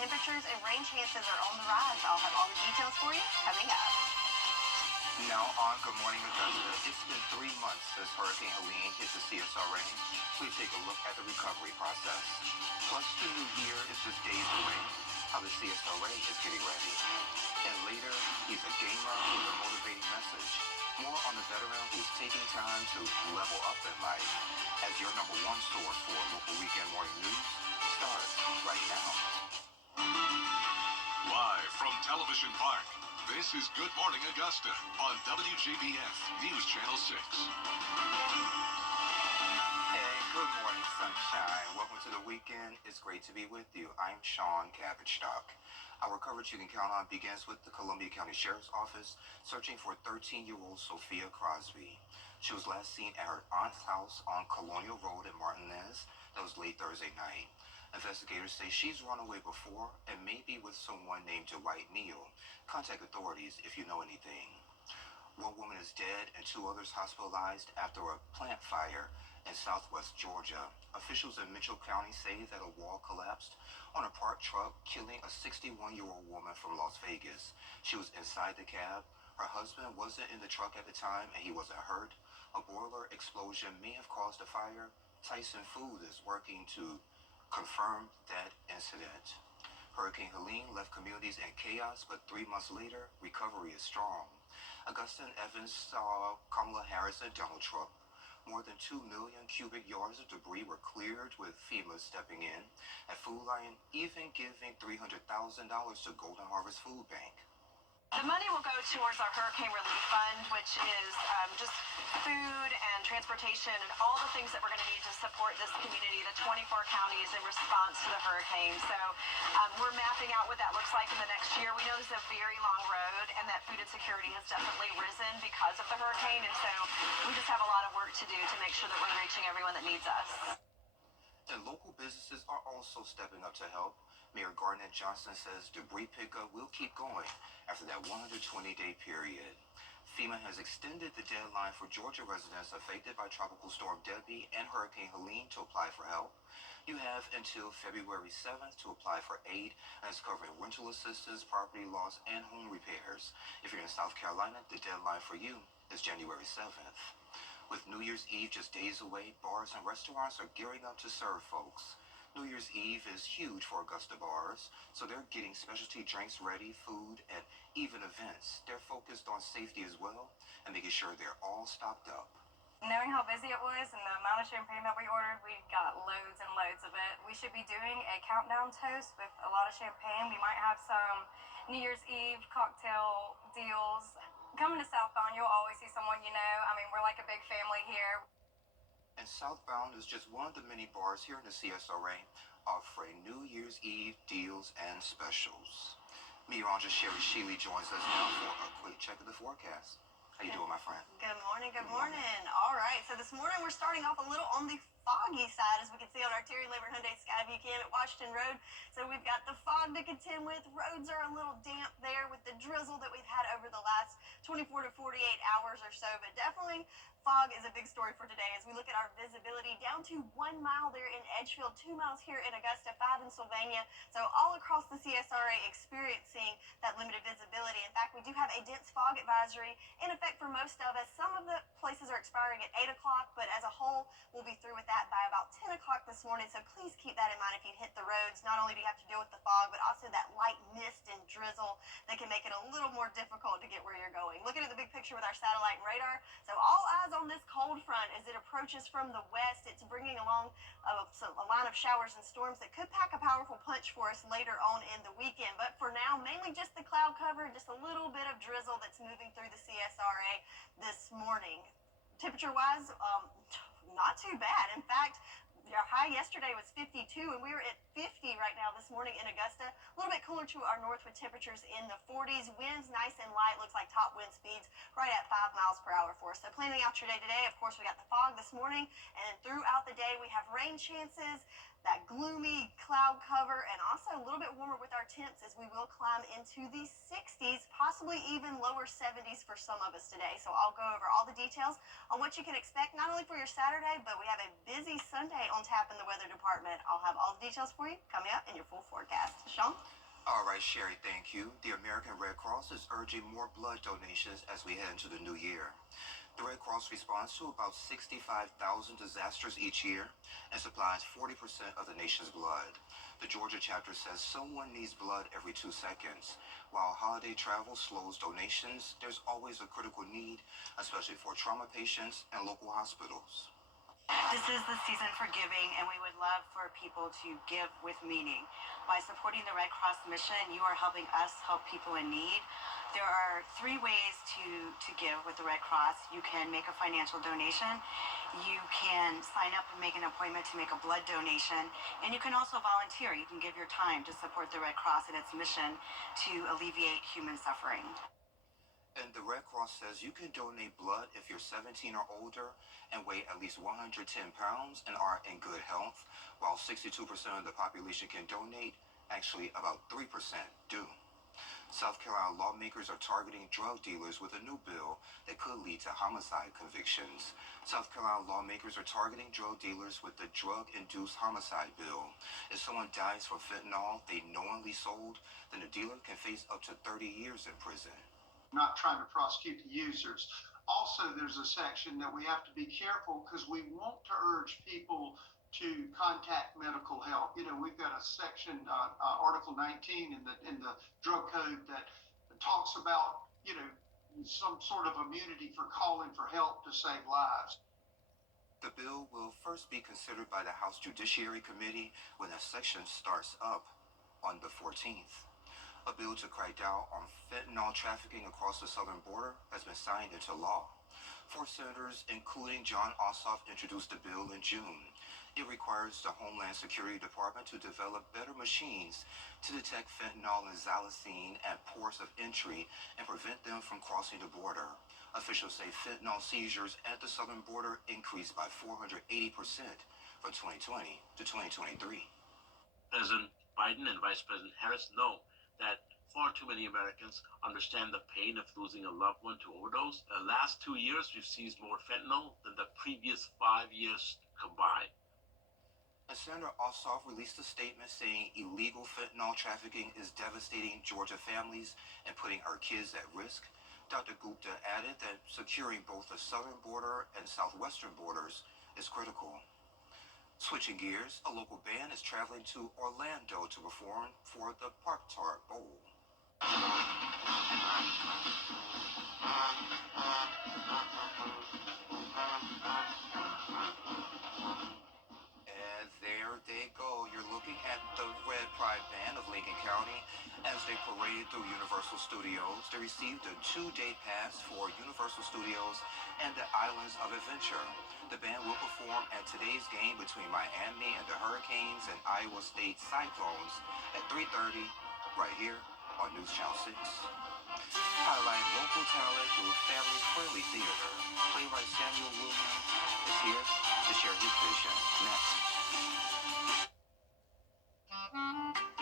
temperatures and rain chances are on the rise. I'll have all the details for you coming up. Now on Good Morning Augusta, it's been 3 months since Hurricane Helene hit the CSRA. We take a look at the recovery process. Plus, the new year is just days away. How the CSRA is getting ready. And later, he's a gamer with a motivating message. More on the veteran who's taking time to level up in life. As your #1 source for local weekend morning news starts right now. Live from Television Park, this is Good Morning Augusta on WJBF News Channel 6. Hey, good morning, sunshine. Welcome to the weekend. It's great to be with you. I'm Sean Cabbage-Stock. Our coverage you can count on begins with the Columbia County Sheriff's Office searching for 13-year-old Sophia Crosby. She was last seen at her aunt's house on Colonial Road in Martinez. That was late Thursday night. Investigators say she's run away before and may be with someone named Dwight Neal. Contact authorities if you know anything. One woman is dead and 2 others hospitalized after a plant fire in southwest Georgia. Officials in Mitchell County say that a wall collapsed on a parked truck, killing a 61-year-old woman from Las Vegas. She was inside the cab. Her husband wasn't in the truck at the time and he wasn't hurt. A boiler explosion may have caused a fire. Tyson Food is working to confirm that incident. Hurricane Helene left communities in chaos, but 3 months later, recovery is strong. Augusta and Evans saw Kamala Harris and Donald Trump. More than 2 million cubic yards of debris were cleared, with FEMA stepping in, and Food Lion even giving $300,000 to Golden Harvest Food Bank. The money will go towards our Hurricane Relief Fund, which is just food and transportation and all the things that we're going to need to support this community, the 24 counties in response to the hurricane. So we're mapping out what that looks like in the next year. We know this is a very long road and that food insecurity has definitely risen because of the hurricane. And so we just have a lot of work to do to make sure that we're reaching everyone that needs us. And local businesses are also stepping up to help. Mayor Garnett Johnson says debris pickup will keep going after that 120-day period. FEMA has extended the deadline for Georgia residents affected by Tropical Storm Debbie and Hurricane Helene to apply for help. You have until February 7th to apply for aid, and it's covering rental assistance, property loss, and home repairs. If you're in South Carolina, the deadline for you is January 7th. With New Year's Eve just days away, bars and restaurants are gearing up to serve folks. New Year's Eve is huge for Augusta bars, so they're getting specialty drinks ready, food, and even events. They're focused on safety as well and making sure they're all stocked up. Knowing how busy it was and the amount of champagne that we ordered, we got loads and loads of it. We should be doing a countdown toast with a lot of champagne. We might have some New Year's Eve cocktail deals. Coming to Southbound, you'll always see someone you know. I mean, we're like a big family here. And Southbound is just one of the many bars here in the CSRA offering New Year's Eve deals and specials. Meteorologist Sherry Sheely joins us now for a quick check of the forecast. How you doing, my friend? Good morning, good morning. All right, so this morning we're starting off a little on the foggy side, as we can see on our Terry Labor Hyundai Skyview cam at Washington Road. So we've got the fog to contend with. Roads are a little damp there with the drizzle that we've had over the last 24 to 48 hours or so, but definitely fog is a big story for today as we look at our visibility down to 1 mile there in Edgefield, 2 miles here in Augusta, 5 in Sylvania. So all across the CSRA experiencing that limited visibility. In fact, we do have a dense fog advisory in effect for most of us. Some of the places are expiring at 8 o'clock, but as a whole, we'll be through with that by about 10 o'clock this morning. So please keep that in mind if you hit the roads. Not only do you have to deal with the fog, but also that light mist and drizzle that can make it a little more difficult to get where you're going. Looking at the big picture with our satellite and radar. So all eyes on this cold front as it approaches from the west. It's bringing along a line of showers and storms that could pack a powerful punch for us later on in the weekend. But for now, mainly just the cloud cover, just a little bit of drizzle that's moving through the CSRA this morning. Temperature-wise, not too bad. In fact, our high yesterday was 52, and we are at 50 right now this morning in Augusta. A little bit cooler to our north with temperatures in the 40s. Winds nice and light. Looks like top wind speeds right at 5 miles per hour for us. So planning out your day today, of course, we got the fog this morning, and throughout the day we have rain chances, that gloomy cloud cover, and also a little bit warmer with our temps as we will climb into the 60s, possibly even lower 70s for some of us today. So I'll go over all the details on what you can expect, not only for your Saturday, but we have a busy Sunday on tap in the weather department. I'll have all the details for you coming up in your full forecast. Sean? right, Sherry, thank you. The American Red Cross is urging more blood donations as we head into the new year. The Red Cross responds to about 65,000 disasters each year and supplies 40% of the nation's blood. The Georgia chapter says someone needs blood every 2 seconds. While holiday travel slows donations, there's always a critical need, especially for trauma patients and local hospitals. This is the season for giving, and we would love for people to give with meaning. By supporting the Red Cross mission, you are helping us help people in need. There are 3 ways to give with the Red Cross. You can make a financial donation, you can sign up and make an appointment to make a blood donation, and you can also volunteer. You can give your time to support the Red Cross and its mission to alleviate human suffering. And the Red Cross says you can donate blood if you're 17 or older and weigh at least 110 pounds and are in good health, while 62% of the population can donate. Actually, about 3% do. South Carolina lawmakers are targeting drug dealers with a new bill that could lead to homicide convictions. South Carolina lawmakers are targeting drug dealers with the drug-induced homicide bill. If someone dies for fentanyl they knowingly sold, then the dealer can face up to 30 years in prison. Not trying to prosecute the users. Also, there's a section that we have to be careful because we want to urge people to contact medical help. You know, we've got a section, Article 19 in the drug code that talks about, you know, some sort of immunity for calling for help to save lives. The bill will first be considered by the House Judiciary Committee when the session starts up on the 14th. A bill to crack down on fentanyl trafficking across the southern border has been signed into law. 4 senators, including John Ossoff, introduced the bill in June. It requires the Homeland Security Department to develop better machines to detect fentanyl and xylazine at ports of entry and prevent them from crossing the border. Officials say fentanyl seizures at the southern border increased by 480% from 2020 to 2023. President Biden and Vice President Harris know that far too many Americans understand the pain of losing a loved one to overdose. The last 2 years, we've seized more fentanyl than the previous 5 years combined. And Senator Ossoff released a statement saying illegal fentanyl trafficking is devastating Georgia families and putting our kids at risk. Dr. Gupta added that securing both the southern border and southwestern borders is critical. Switching gears, a local band is traveling to Orlando to perform for the Park Tart Bowl. And there they go. You're looking at the Red Pride Band of Lincoln County as they paraded through Universal Studios. They received a 2-day pass for Universal Studios and the Islands of Adventure. The band will perform at today's game between Miami and the Hurricanes and Iowa State Cyclones at 3:30 right here on News Channel 6. Highlighting local talent through family-friendly theater, playwright Samuel Williams is here to share his vision next.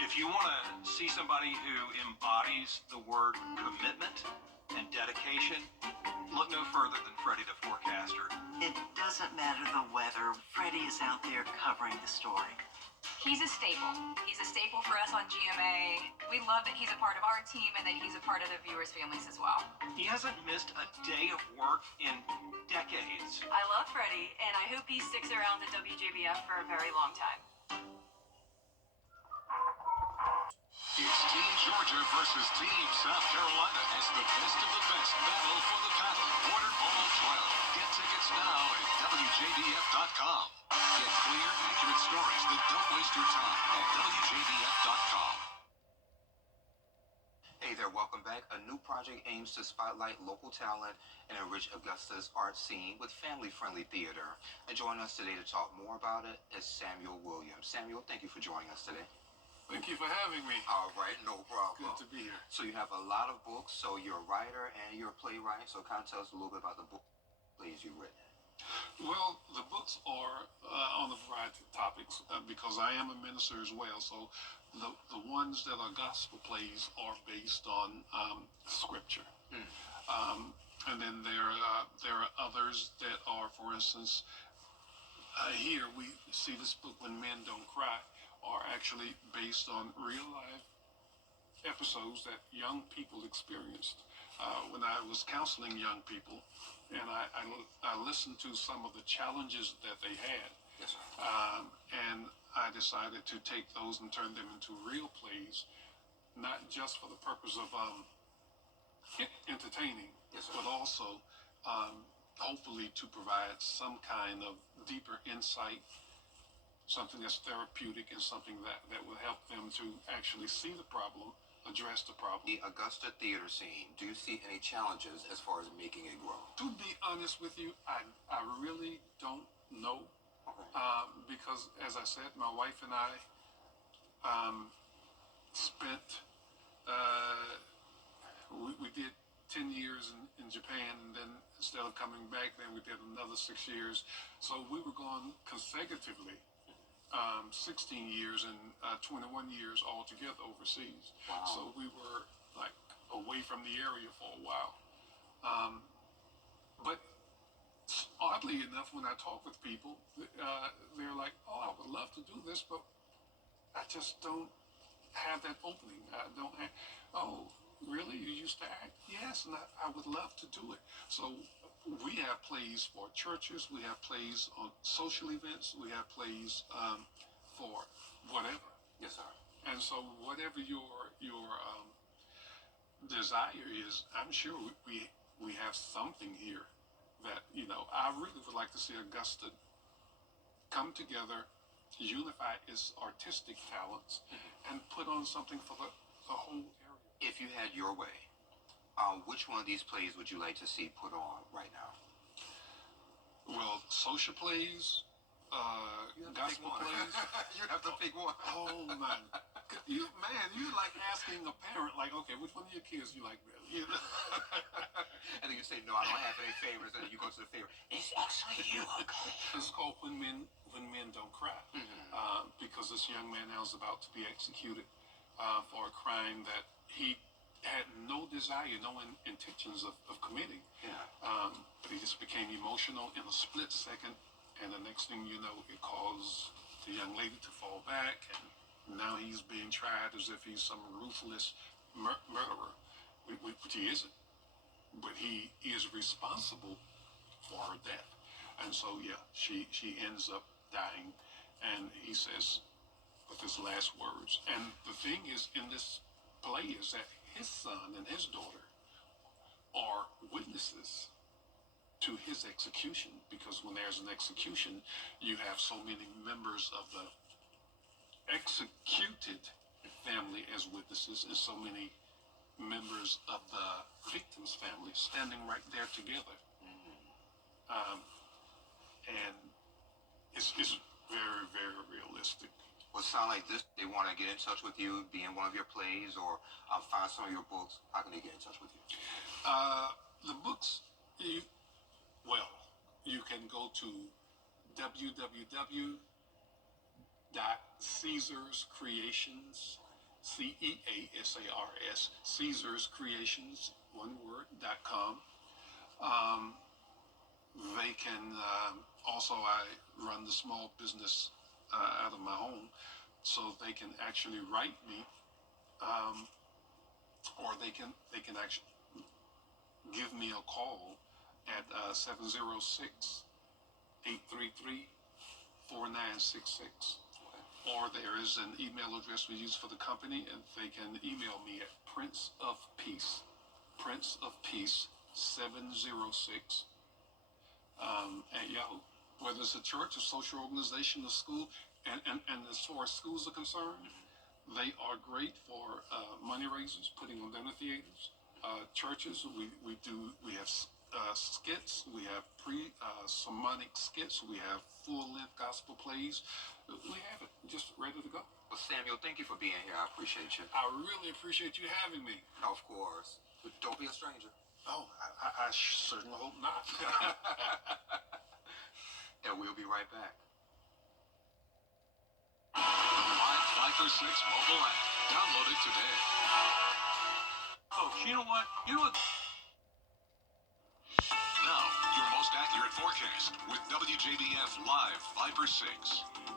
If you want to see somebody who embodies the word commitment and dedication, look no further than Freddie the Forecaster. It doesn't matter the weather. Freddie is out there covering the story. He's a staple. He's a staple for us on GMA. We love that he's a part of our team and that he's a part of the viewers' families as well. He hasn't missed a day of work in decades. I love Freddie, and I hope he sticks around at WJBF for a very long time. It's Team Georgia versus Team South Carolina as the best of the best battle for the paddle. Order all 12. Get tickets now at WJBF.com. Get clear, accurate stories that don't waste your time at WJBF.com. Hey there, welcome back. A new project aims to spotlight local talent and enrich Augusta's art scene with family-friendly theater. And joining us today to talk more about it is Samuel Williams. Samuel, thank you for joining us today. Thank you for having me. All right, no problem. Good to be here. So you have a lot of books. So you're a writer and you're a playwright. So kind of tell us a little bit about the book plays you've written. Well, the books are on a variety of topics because I am a minister as well. So the ones that are gospel plays are based on scripture. And then there are others that are, for instance, here we see this book, When Men Don't Cry, are actually based on real life episodes that young people experienced. When I was counseling young people, and I listened to some of the challenges that they had, Yes, sir. and I decided to take those and turn them into real plays, not just for the purpose of entertaining, Yes, sir. but also hopefully to provide some kind of deeper insight, something that's therapeutic, and something that will help them to actually see the problem, address the problem. The Augusta theater scene, do you see any challenges as far as making it grow? To be honest with you, I really don't know. Okay. Because, as I said, my wife and I spent, we did 10 years in Japan, and then instead of coming back, then we did another 6 years. So we were gone consecutively 16 years and 21 years altogether overseas. Wow. So we were like away from the area for a while. But oddly enough, when I talk with people, they're like, "Oh, I would love to do this, but I just don't have that opening. I don't have." Oh, really? You used to act? Yes, and I would love to do it. So we have plays for churches. We have plays on social events. We have plays for whatever. Yes, sir. And so whatever your desire is, I'm sure we have something here that, I really would like to see Augusta come together, unify its artistic talents, and put on something for the whole area. If you had your way, which one of these plays would you like to see put on right now? Well, social plays, gospel plays. You have to pick one. Oh man, you like asking a parent, like, okay, which one of your kids you like better? And then you say, no, I don't have any favorites. And then you go to the favorite. It's actually you, okay? It's called When Men Don't Cry, because this young man now is about to be executed for a crime that he had no desire, no intentions of committing. Yeah. But he just became emotional in a split second, and the next thing you know, it caused the young lady to fall back, and now he's being tried as if he's some ruthless murderer, which he isn't. But he is responsible for her death. And so, yeah, she ends up dying, and he says with his last words. And the thing is, in this play, is that his son and his daughter are witnesses to his execution, because when there's an execution, you have so many members of the executed family as witnesses, and so many members of the victim's family standing right there together. And it's very, very realistic. Well, it sounds like this. They want to get in touch with you, be in one of your plays, or find some of your books. How can they get in touch with you? The books, you can go to www.caesarscreations, CEASARS, CaesarsCreations, .com. They can also, I run the small business out of my home, so they can actually write me, or they can actually give me a call at 706-833-4966. Or there is an email address we use for the company, and they can email me at Prince of Peace 706 at Yahoo. Whether it's a church, a social organization, a school, and as far as schools are concerned, they are great for money raisers, putting on dinner theaters. Churches, we have skits, we have sermonic skits, we have full-length gospel plays. We have it just ready to go. Well, Samuel, thank you for being here. I appreciate you. I really appreciate you having me. Of course. But don't be a stranger. Oh, I certainly hope not. And we'll be right back. The Live Fighter 6 mobile app. Download it today. Oh, you know what? Now, your most accurate accurate forecast with WJBF Live Viper 6.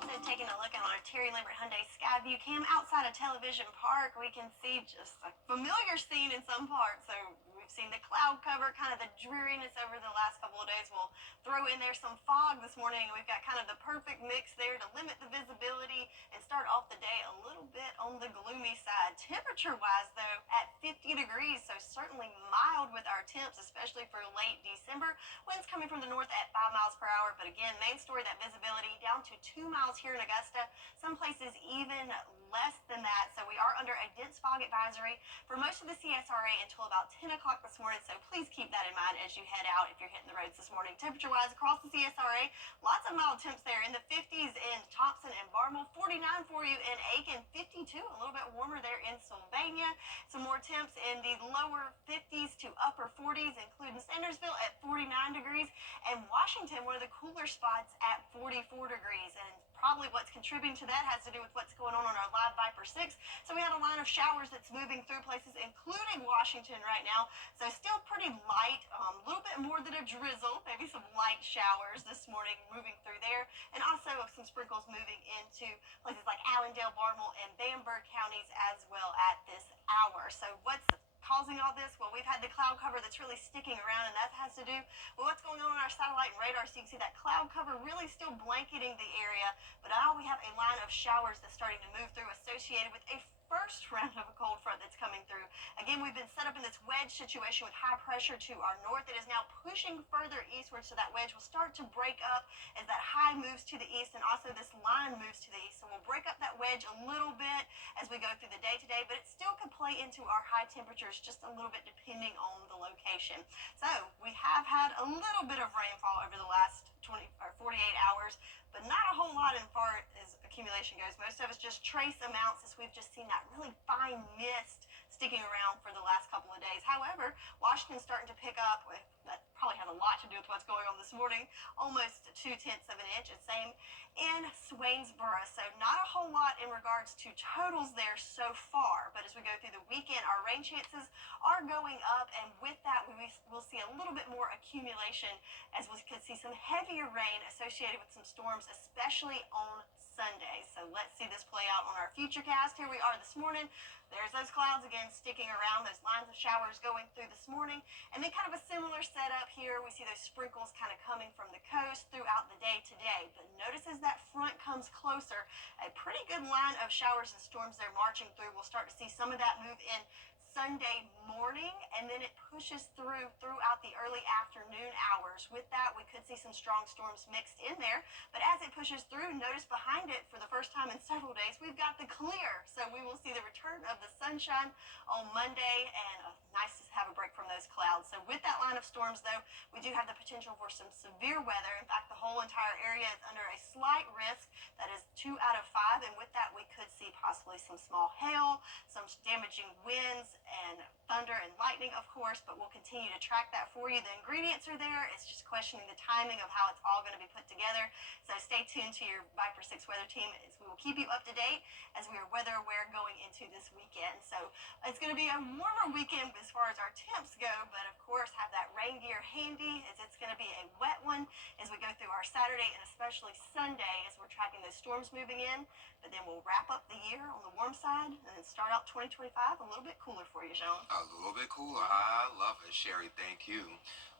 So taking a look at our Terry Lambert Hyundai Skyview cam outside of Television Park, we can see just a familiar scene in some parts. So we've seen the cloud cover, kind of the dreariness over the last couple of days. We'll throw in there some fog this morning, and we've got kind of the perfect mix there to limit the visibility and start off the day a little bit on the gloomy side. Temperature-wise, though, at 50 degrees, so certainly mild with our temps, especially for late December. Winds coming from the north at 5 miles per hour, but again, main story, that visibility down to 2 miles here in Augusta. Some places even less than that. So we are under a dense fog advisory for most of the CSRA until about 10 o'clock this morning. So please keep that in mind as you head out if you're hitting the roads this morning. Temperature-wise across the CSRA, lots of mild temps there in the 50s in Thompson and Barnwell, 49 for you in Aiken, 52, a little bit warmer there in Sylvania. Some more temps in the lower 50s to upper 40s, including Sandersville at 49 degrees, and Washington, one of the cooler spots at 44 degrees. And probably what's contributing to that has to do with what's going on our live Viper 6. So we had a line of showers that's moving through places, including Washington right now. So still pretty light, a little bit more than a drizzle, maybe some light showers this morning moving through there. And also some sprinkles moving into places like Allendale, Barnwell, and Bamberg counties as well at this hour. So what's causing all this? Well, we've had the cloud cover that's really sticking around, and that has to do with what's going on our satellite and radar. So you can see that cloud cover really still blanketing the area, but now we have a line of showers that's starting to move through associated with a first round of a cold front that's coming through. Again, we've been set up in this wedge situation with high pressure to our north. It is now pushing further eastward, so that wedge will start to break up as that high moves to the east, and also this line moves to the east. So we'll break up that wedge a little bit as we go through the day today, but it still could play into our high temperatures just a little bit depending on the location. So we have had a little bit of rainfall over the last 20 or 48 hours, but not a whole lot in far as accumulation goes. Most of it's just trace amounts, as we've just seen that really fine mist sticking around for the last couple of days. However, Washington's starting to pick up with, that probably has a lot to do with what's going on this morning, almost 0.2 of an inch, and same in Swainsboro. So not a whole lot in regards to totals there so far, but as we go through the weekend, our rain chances are going up, and with that we'll see a little bit more accumulation, as we could see some heavier rain associated with some storms, especially on Sunday. So let's see this play out on our futurecast. Here we are this morning. There's those clouds again sticking around, those lines of showers going through this morning. And then kind of a similar setup here. We see those sprinkles kind of coming from the coast throughout the day today. But notice as that front comes closer, a pretty good line of showers and storms there marching through. We'll start to see some of that move in Sunday morning, and then it pushes throughout the early afternoon hours. With that, we could see some strong storms mixed in there, but as it pushes through, notice behind it, for the first time in several days, we've got the clear. So we will see the return of the sunshine on Monday, and nice to have a break from those clouds. So with that line of storms, though, we do have the potential for some severe weather. In fact, the whole entire area is under a slight risk. That is 2 out of 5, and with that, we could see possibly some small hail, some damaging winds, and thunder and lightning, of course, but we'll continue to track that for you. The ingredients are there. It's just questioning the timing of how it's all going to be put together. So stay tuned to your Viper 6 weather team, as we will keep you up to date as we are weather aware going into this weekend. So it's going to be a warmer weekend as far as our temps go, but of course have that rain gear handy, as it's going to be a wet one as we go through our Saturday and especially Sunday as we're tracking those storms moving in. But then we'll wrap up the year on the warm side and then start out 2025 a little bit cooler for you, Sean. A little bit cooler. I love it, Sherry. Thank you.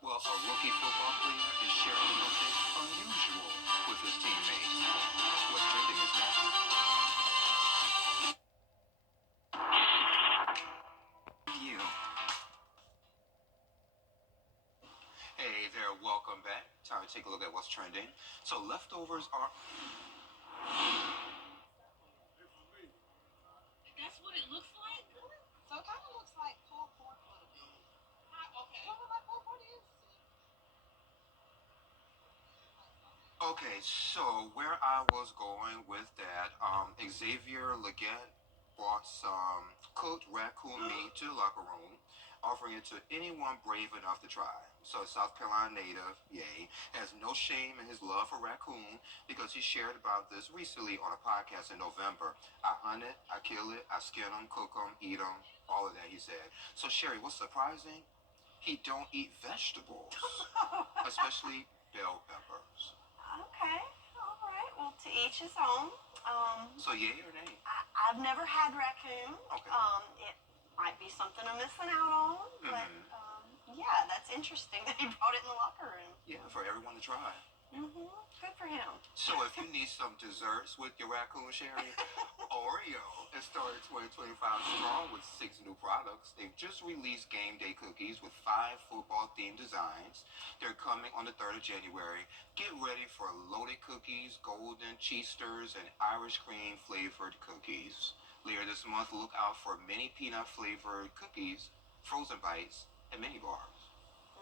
Well, a rookie football player is sharing something unusual with his teammates. What's trending is next. You. Hey there, welcome back. Time to take a look at what's trending. So leftovers are... That's what it looks like? So it kind of looks like pulled pork a little bit. Okay. Kind of like pulled pork is. Okay, so where I was going with that, Xavier Leggett brought some cooked raccoon meat to the locker room, offering it to anyone brave enough to try. So South Carolina native, yay, has no shame in his love for raccoon, because he shared about this recently on a podcast in November. I hunt it, I kill it, I skin them, cook them, eat them, all of that, he said. So Sherry, what's surprising? He don't eat vegetables, especially bell peppers. Okay, all right. Well, to each his own. So yay or nay? I've never had raccoon. Okay. It might be something I'm missing out on, but yeah, that's interesting that he brought it in the locker room. Yeah, for everyone to try. Good for him. So if you need some desserts with your raccoon, Sherry, Oreo has started 2025 strong with 6 new products. They've just released game day cookies with 5 football-themed designs. They're coming on the 3rd of January. Get ready for loaded cookies, golden cheesters, and Irish cream flavored cookies. Later this month, look out for mini peanut flavored cookies, frozen bites, and mini bars.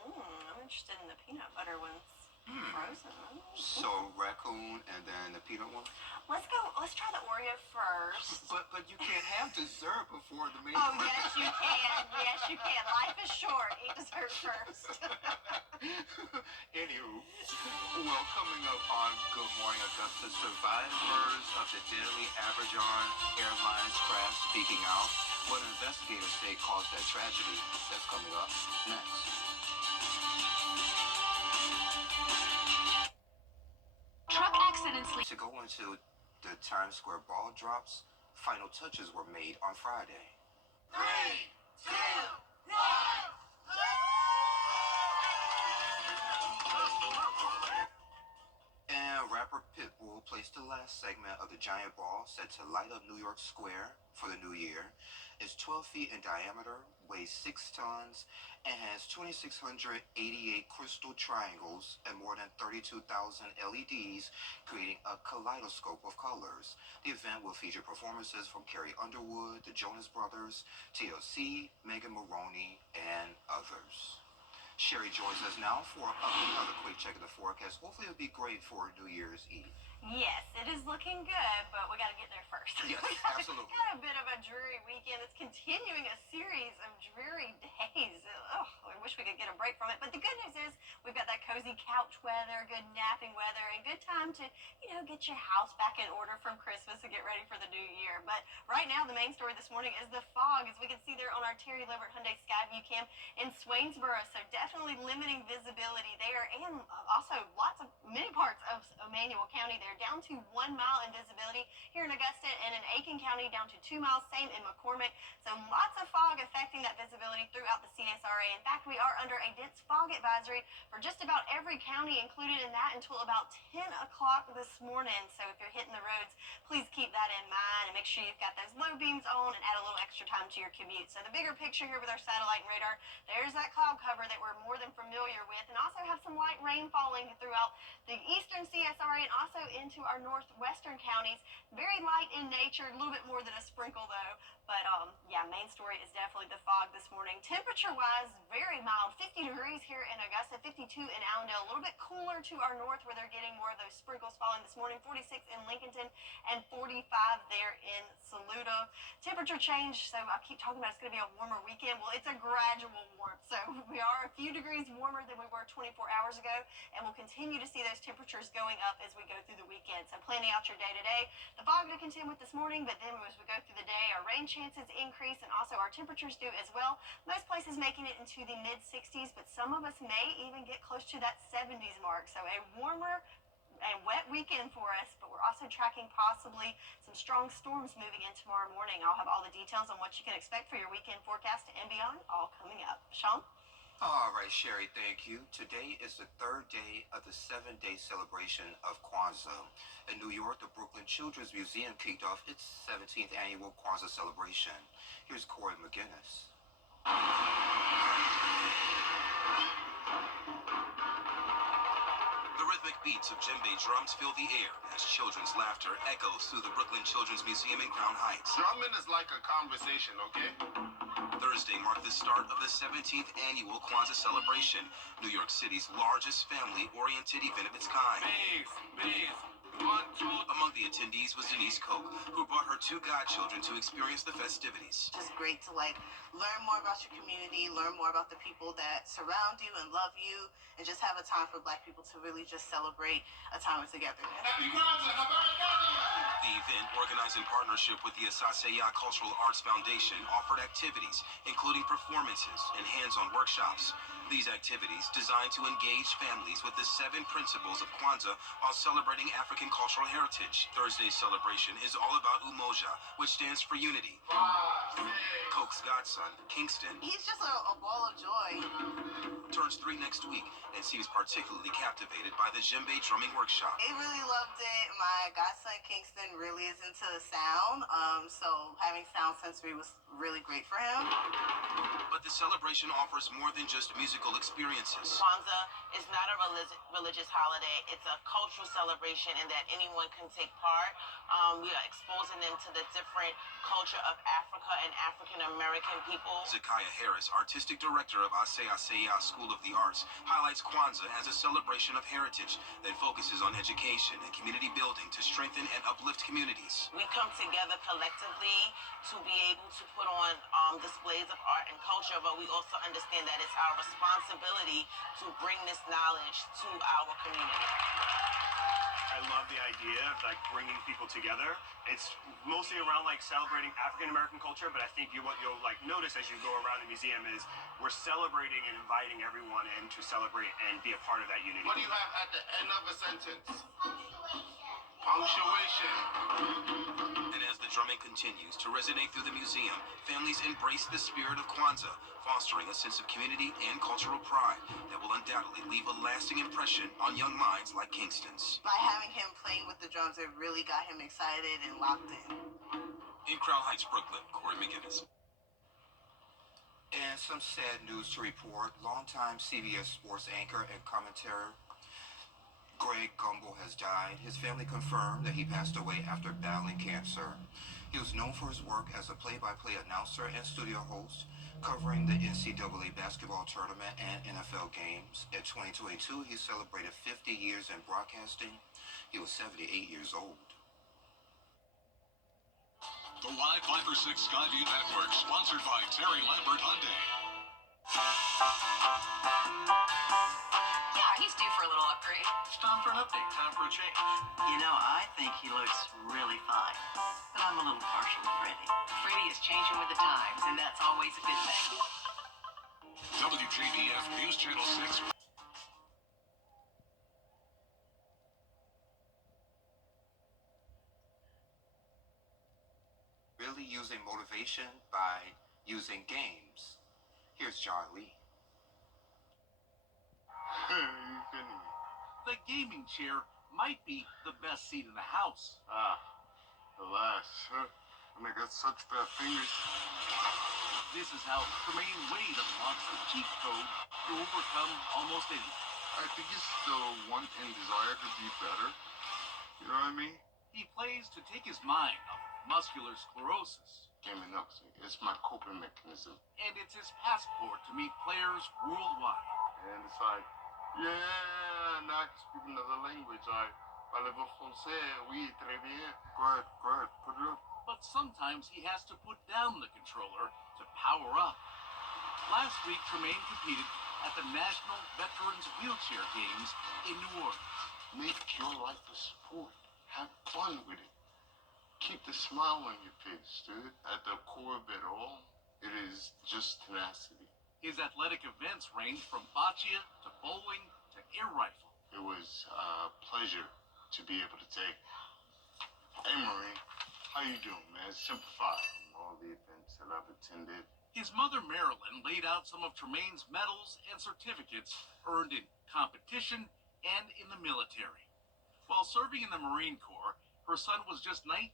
I'm interested in the peanut butter ones. Frozen. So raccoon and then the peanut one. Let's go. Let's try the Oreo first. But you can't have dessert before the main. Oh yes, you can. Yes, you can. Life is short. Eat dessert first. Anywho, well, coming up on Good Morning Augusta, survivors of the deadly Aberdeen Airlines crash speaking out. What investigators say caused that tragedy. That's coming up next. Truck accidents lead To go into the Times Square ball drops, final touches were made on Friday. 3, 2, 1. And rapper Pitbull placed the last segment of the giant ball set to light up New York Square for the new year. It's 12 feet in diameter, weighs 6 tons, and has 2,688 crystal triangles and more than 32,000 LEDs, creating a kaleidoscope of colors. The event will feature performances from Carrie Underwood, the Jonas Brothers, TLC, Megan Maroney, and others. Sherry joins us now for another quick check of the forecast. Hopefully it'll be great for New Year's Eve. Yes, it is looking good, but we got to get there first. Yes, absolutely. Got a bit of a dreary weekend. It's continuing a series of dreary days. Oh, I wish we could get a break from it. But the good news is we've got that cozy couch weather, good napping weather, and good time to, get your house back in order from Christmas and get ready for the new year. But right now, the main story this morning is the fog, as we can see there on our Terry Libbert Hyundai Skyview Cam in Swainsboro. So definitely limiting visibility there, and also many parts of Emmanuel County there, down to 1 mile in visibility here in Augusta, and in Aiken County down to 2 miles, same in McCormick. So lots of fog affecting that visibility throughout the CSRA. In fact, we are under a dense fog advisory for just about every county included in that until about 10 o'clock this morning. So if you're hitting the roads, please keep that in mind and make sure you've got those low beams on and add a little extra time to your commute. So the bigger picture here with our satellite and radar, there's that cloud cover that we're more than familiar with, and also have some light rain falling throughout the eastern CSRA and also into our northwestern counties. Very light in nature, a little bit more than a sprinkle though. But yeah, main story is definitely the fog this morning. Temperature-wise, very mild, 50 degrees here in Augusta, 52 in Allendale. A little bit cooler to our north where they're getting more of those sprinkles falling this morning. 46 in Lincolnton and 45 there in Saluda. Temperature change, so I keep talking about it's going to be a warmer weekend. Well, it's a gradual warmth, so we are a few degrees warmer than we were 24 hours ago, and we'll continue to see those temperatures going up as we go through the weekend. So planning out your day today. The fog to contend with this morning, but then as we go through the day, our rain chances increase, and also our temperatures do as well. Most places making it into the mid-60s, but some of us may even get close to that 70s mark. So a warmer and wet weekend for us, but we're also tracking possibly some strong storms moving in tomorrow morning. I'll have all the details on what you can expect for your weekend forecast and beyond all coming up. Sean? All right, Sherry, thank you. Today is the 3rd day of the 7-day celebration of Kwanzaa. In New York, the Brooklyn Children's Museum kicked off its 17th annual Kwanzaa celebration. Here's Corey McGinnis. The rhythmic beats of djembe drums fill the air as children's laughter echoes through the Brooklyn Children's Museum in Crown Heights. Drumming is like a conversation, okay? Thursday marked the start of the 17th annual Kwanzaa celebration, New York City's largest family-oriented event of its kind. Beef, beef, Among the attendees was Denise Koch, who brought her two godchildren to experience the festivities. Just great to learn more about your community, learn more about the people that surround you and love you, and just have a time for Black people to really just celebrate a time of togetherness. The event, organized in partnership with the Asaseya Cultural Arts Foundation, offered activities, including performances and hands-on workshops. These activities, designed to engage families with the 7 principles of Kwanzaa while celebrating African cultural heritage. Thursday's celebration is all about Umoja, which stands for unity. Koch's godson, Kingston, He's just a ball of joy. turns 3 next week and seems particularly captivated by the djembe drumming workshop. He really loved it. My godson Kingston really is into sound, so having sound sensory was really great for him. But the celebration offers more than just musical experiences. Kwanzaa is not a religious holiday. It's a cultural celebration in that anyone can take part. We are exposing them to the different culture of Africa and African American people. Zakiya Harris, artistic director of Asaseya School of the Arts, highlights Kwanzaa as a celebration of heritage that focuses on education and community building to strengthen and uplift communities. We come together collectively to be able to put on displays of art and culture, but we also understand that it's our responsibility to bring this knowledge to our community. I love the idea of bringing people together. It's mostly around celebrating African American culture, but I think what you'll notice as you go around the museum is we're celebrating and inviting everyone in to celebrate and be a part of that unity. What do you have at the end of a sentence? Punctuation. And as the drumming continues to resonate through the museum, families embrace the spirit of Kwanzaa, fostering a sense of community and cultural pride that will undoubtedly leave a lasting impression on young minds like Kingston's. By having him playing with the drums, it really got him excited and locked in. In Crown Heights, Brooklyn, Corey McGinnis. And some sad news to report. Longtime CBS Sports anchor and commentator Greg Gumbel has died. His family confirmed that he passed away after battling cancer. He was known for his work as a play-by-play announcer and studio host, covering the NCAA basketball tournament and NFL games. In 2022, he celebrated 50 years in broadcasting. He was 78 years old. The Y5 or 6 Skyview Network, sponsored by Terry Lambert Hyundai. Yeah, he's due for a little upgrade. It's time for an update. Time for a change. I think he looks really fine, but I'm a little partial to Freddie. Freddie is changing with the times, and that's always a good thing. WJBF News Channel 6. Really using motivation by using games. Here's John Lee. The gaming chair might be the best seat in the house. Alas. And I got such fat fingers. This is how Tremaine Wade unlocks the cheat code to overcome almost anything. I think it's the want and desire to be better. You know what I mean? He plays to take his mind off muscular sclerosis. Gaming up. It's my coping mechanism. And it's his passport to meet players worldwide. And it's like, yeah, now I can speak another language. Parlez-vous français? Oui, très bien. Go ahead, put it up. But sometimes he has to put down the controller to power up. Last week, Tremaine competed at the National Veterans Wheelchair Games in New Orleans. Make your life a sport. Have fun with it. Keep the smile on your face, dude. At the core of it all, it is just tenacity. His athletic events range from boccia to bowling to air rifle. It was a pleasure to be able to take. Hey, Marie, how you doing, man? Simplify all the events that I've attended. His mother, Marilyn, laid out some of Tremaine's medals and certificates earned in competition and in the military. While serving in the Marine Corps, her son was just 19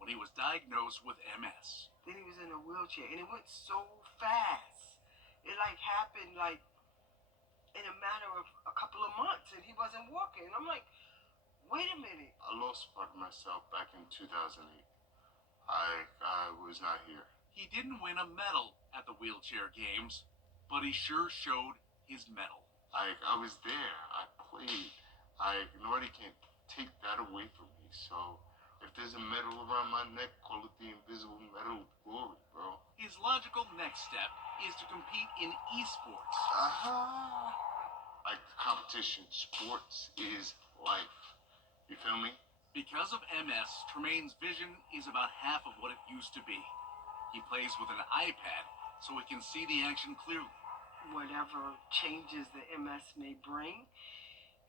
when he was diagnosed with MS. Then he was in a wheelchair, and it went so fast. It happened in a matter of a couple of months, and he wasn't walking. And I'm like, wait a minute. I lost part of myself back in 2008. I was not here. He didn't win a medal at the wheelchair games, but he sure showed his mettle. I was there. I played. Nobody can take that away from me. So if there's a medal around my neck, call it the Invisible Medal of Glory, bro. His logical next step is to compete in esports. Like the competition, sports is life. You feel me? Because of MS, Tremaine's vision is about half of what it used to be. He plays with an iPad so he can see the action clearly. Whatever changes the MS may bring,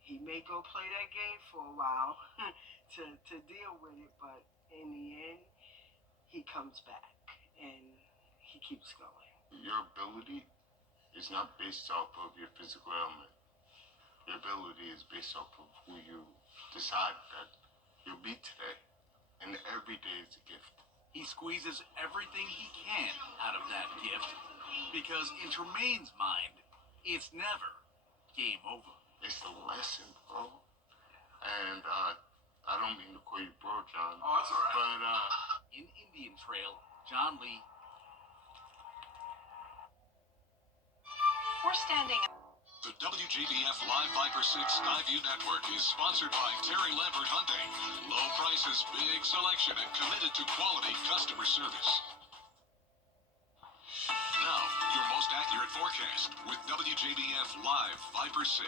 he may go play that game for a while to deal with it, but in the end, he comes back and he keeps going. Your ability is not based off of your physical element. Your ability is based off of who you decide that you'll be today. And every day is a gift. He squeezes everything he can out of that gift because in Tremaine's mind, it's never game over. It's a lesson, bro. And I don't mean to call you bro, John. Oh, that's all right. But in Indian Trail, John Lee. We're standing. The WJBF Live Viper 6 Skyview Network is sponsored by Terry Lambert Hyundai. Low prices, big selection, and committed to quality customer service. Now, your most accurate forecast with WJBF Live Viper 6.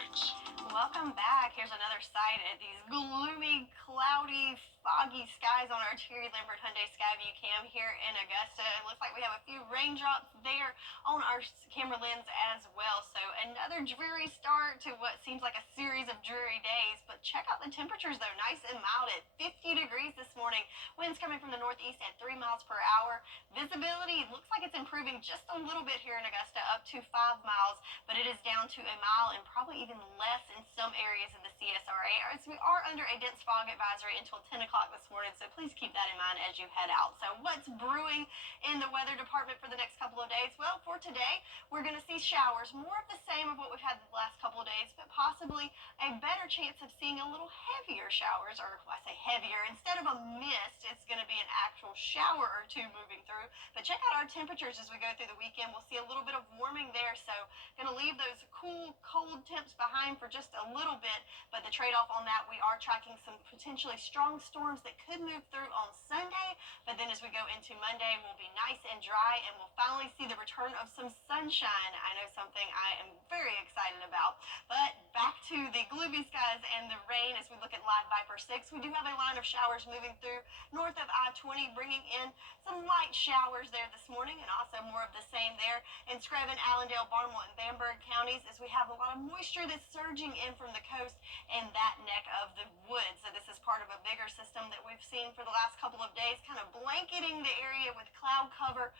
Welcome back. Here's another sight at these gloomy, cloudy, foggy skies on our Terry Lambert Hyundai Skyview cam here in Augusta. It looks like we have a few raindrops there on our camera lens as well. So another dreary start to what seems like a series of dreary days. But check out the temperatures though, nice and mild at 50 degrees this morning. Winds coming from the northeast at 3 miles per hour. Visibility looks like it's improving just a little bit here in Augusta, up to 5 miles, but it is down to a mile and probably even less in some areas in the CSRA, as we are under a dense fog advisory until 10 o'clock this morning, so please keep that in mind as you head out. So what's brewing in the weather department for the next couple of days? Well, for today, we're going to see showers, more of the same of what we've had the last couple of days, but possibly a better chance of seeing a little heavier showers, or I say heavier, instead of a mist, it's going to be an actual shower or two moving through. But check out our temperatures as we go through the weekend. We'll see a little bit of warming there, so going to leave those cool, cold temps behind for just a little bit, but the trade-off on that, we are tracking some potentially strong storms that could move through on Sunday, but then as we go into Monday, we'll be nice and dry, and we'll finally see the return of some sunshine. I know something I am very excited about. But back to the gloomy skies and the rain as we look at Live Viper 6. We do have a line of showers moving through north of I-20, bringing in some light showers there this morning, and also more of the same there in Screven, Allendale, Barnwell, and Bamberg counties, as we have a lot of moisture that's surging in from the coast and that neck of the woods. So this is part of a bigger system that we've seen for the last couple of days, kind of blanketing the area with cloud cover,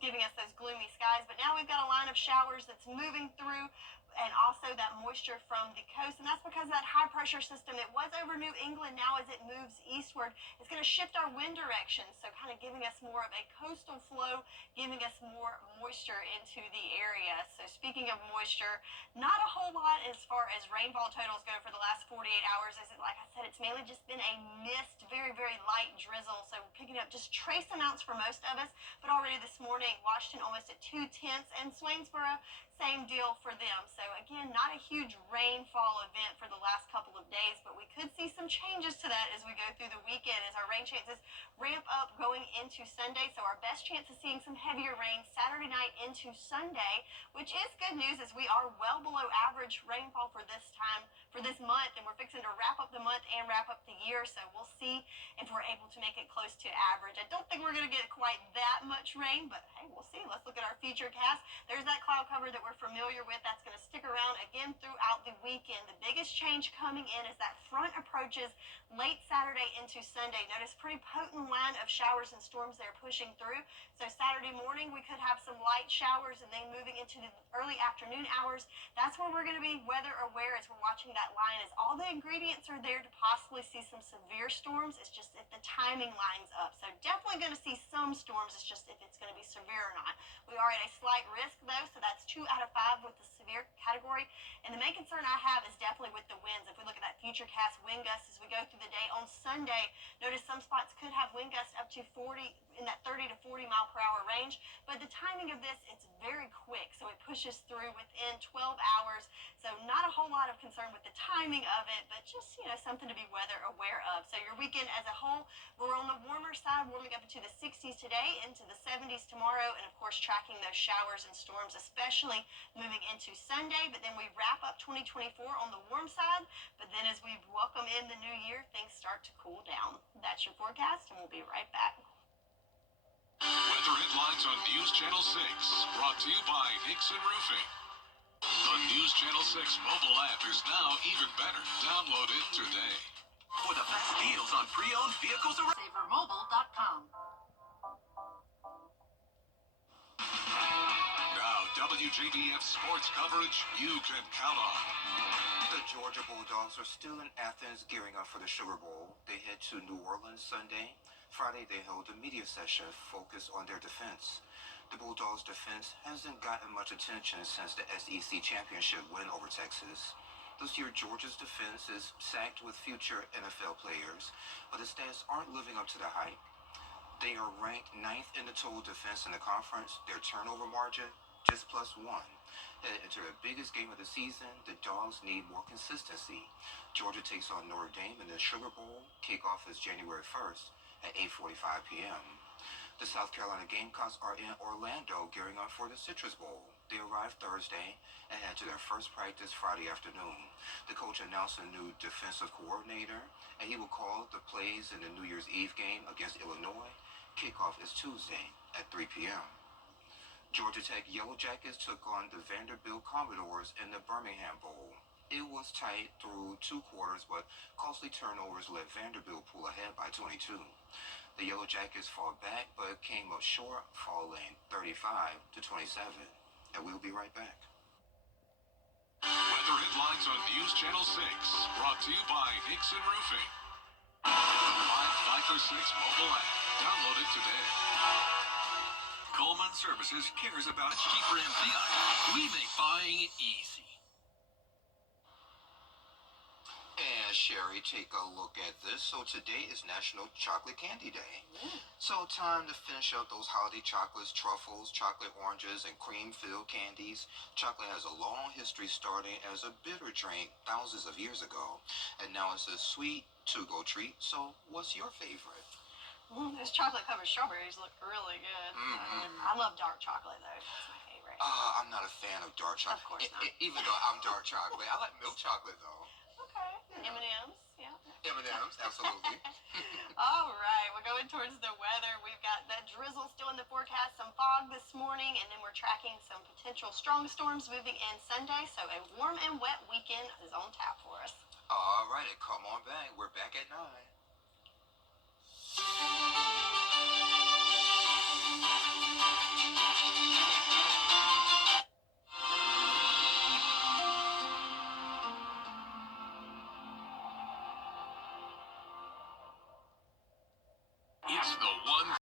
giving us those gloomy skies. But now we've got a line of showers that's moving through, and also that moisture from the coast, and that's because that high pressure system, it was over New England, now as it moves eastward, it's going to shift our wind direction, so kind of giving us more of a coastal flow, giving us more moisture into the area. So speaking of moisture, not a whole lot as far as rainfall totals go for the last 48 hours. As like I said, it's mainly just been a mist, very, very light drizzle, so picking up just trace amounts for most of us. But already this morning, Washington almost at 2/10, and Swainsboro, same deal for them. So again, not a huge rainfall event for the last couple of days, but we could see some changes to that as we go through the weekend, as our rain chances ramp up going into Sunday. So our best chance of seeing some heavier rain Saturday night into Sunday, which is good news, as we are well below average rainfall for this time, for this month, and we're fixing to wrap up the month and wrap up the year. So we'll see if we're able to make it close to average. I don't think we're going to get quite that much rain, but hey, we'll see. Let's look at our future cast. There's that cloud cover that we're familiar with. That's going to stick around again throughout the weekend. The biggest change coming in is that front approaches late Saturday into Sunday. Notice pretty potent line of showers and storms there pushing through. So Saturday morning we could have some light showers, and then moving into the early afternoon hours, that's where we're going to be weather aware as we're watching that line, as all the ingredients are there to possibly see some severe storms. It's just if the timing lines up. So definitely going to see some storms. It's just if it's going to be severe or not. We are at a slight risk though, so that's 2 out of 5 with the severe category. And the main concern I have is definitely with the winds. If we look at that future cast wind gust as we go through the day on Sunday, notice some spots could have wind gusts up to 40 in that 30 to 40 mile per hour range. But the timing of this, it's very quick, so it pushes through within 12 hours. So not a whole lot of concern with the timing of it, but just, something to be weather aware of. So your weekend as a whole, we're on the warmer side, warming up into the 60s today, into the 70s tomorrow, and of course tracking those showers and storms, especially moving into Sunday. But then we wrap up 2024 on the warm side, but then as we welcome in the new year, things start to cool down. That's your forecast, and we'll be right back. Weather headlines on News Channel 6, brought to you by Nixon Roofing. The News Channel 6 mobile app is now even better. Download it today. For the best deals on pre-owned vehicles around. SaverMobile.com. Now, WJBF sports coverage you can count on. The Georgia Bulldogs are still in Athens gearing up for the Sugar Bowl. They head to New Orleans Sunday. Friday, they held a media session focused on their defense. The Bulldogs' defense hasn't gotten much attention since the SEC championship win over Texas. This year, Georgia's defense is stacked with future NFL players, but the stats aren't living up to the hype. They are ranked 9th in the total defense in the conference. Their turnover margin, just +1. Headed into the biggest game of the season, the Dogs need more consistency. Georgia takes on Notre Dame in the Sugar Bowl. Kickoff is January 1st at 8:45 p.m. The South Carolina Gamecocks are in Orlando gearing up for the Citrus Bowl. They arrived Thursday and head to their first practice Friday afternoon. The coach announced a new defensive coordinator, and he will call the plays in the New Year's Eve game against Illinois. Kickoff is Tuesday at 3 p.m. Georgia Tech Yellow Jackets took on the Vanderbilt Commodores in the Birmingham Bowl. It was tight through 2 quarters, but costly turnovers let Vanderbilt pull ahead by 22. The Yellow Jackets fought back, but came up short, falling 35-27. And we'll be right back. Weather headlines on News Channel 6, brought to you by Nixon Roofing. The Live Fiker 6 mobile app. Download it today. Coleman Services cares about its cheaper MPI. We make buying easy. And Sherry, take a look at this. So today is National Chocolate Candy Day. So time to finish up those holiday chocolates, truffles, chocolate oranges, and cream-filled candies. Chocolate has a long history, starting as a bitter drink thousands of years ago. And now it's a sweet to-go treat. So what's your favorite? Those chocolate-covered strawberries look really good. I love dark chocolate, though. That's my favorite. I'm not a fan of dark chocolate. Of course not. Even though I'm dark chocolate. I like milk chocolate, though. Okay. M&M's, yeah. M&M's, absolutely. All right, we're going towards the weather. We've got that drizzle still in the forecast, some fog this morning, and then we're tracking some potential strong storms moving in Sunday. So a warm and wet weekend is on tap for us. All right, come on back. We're back at 9.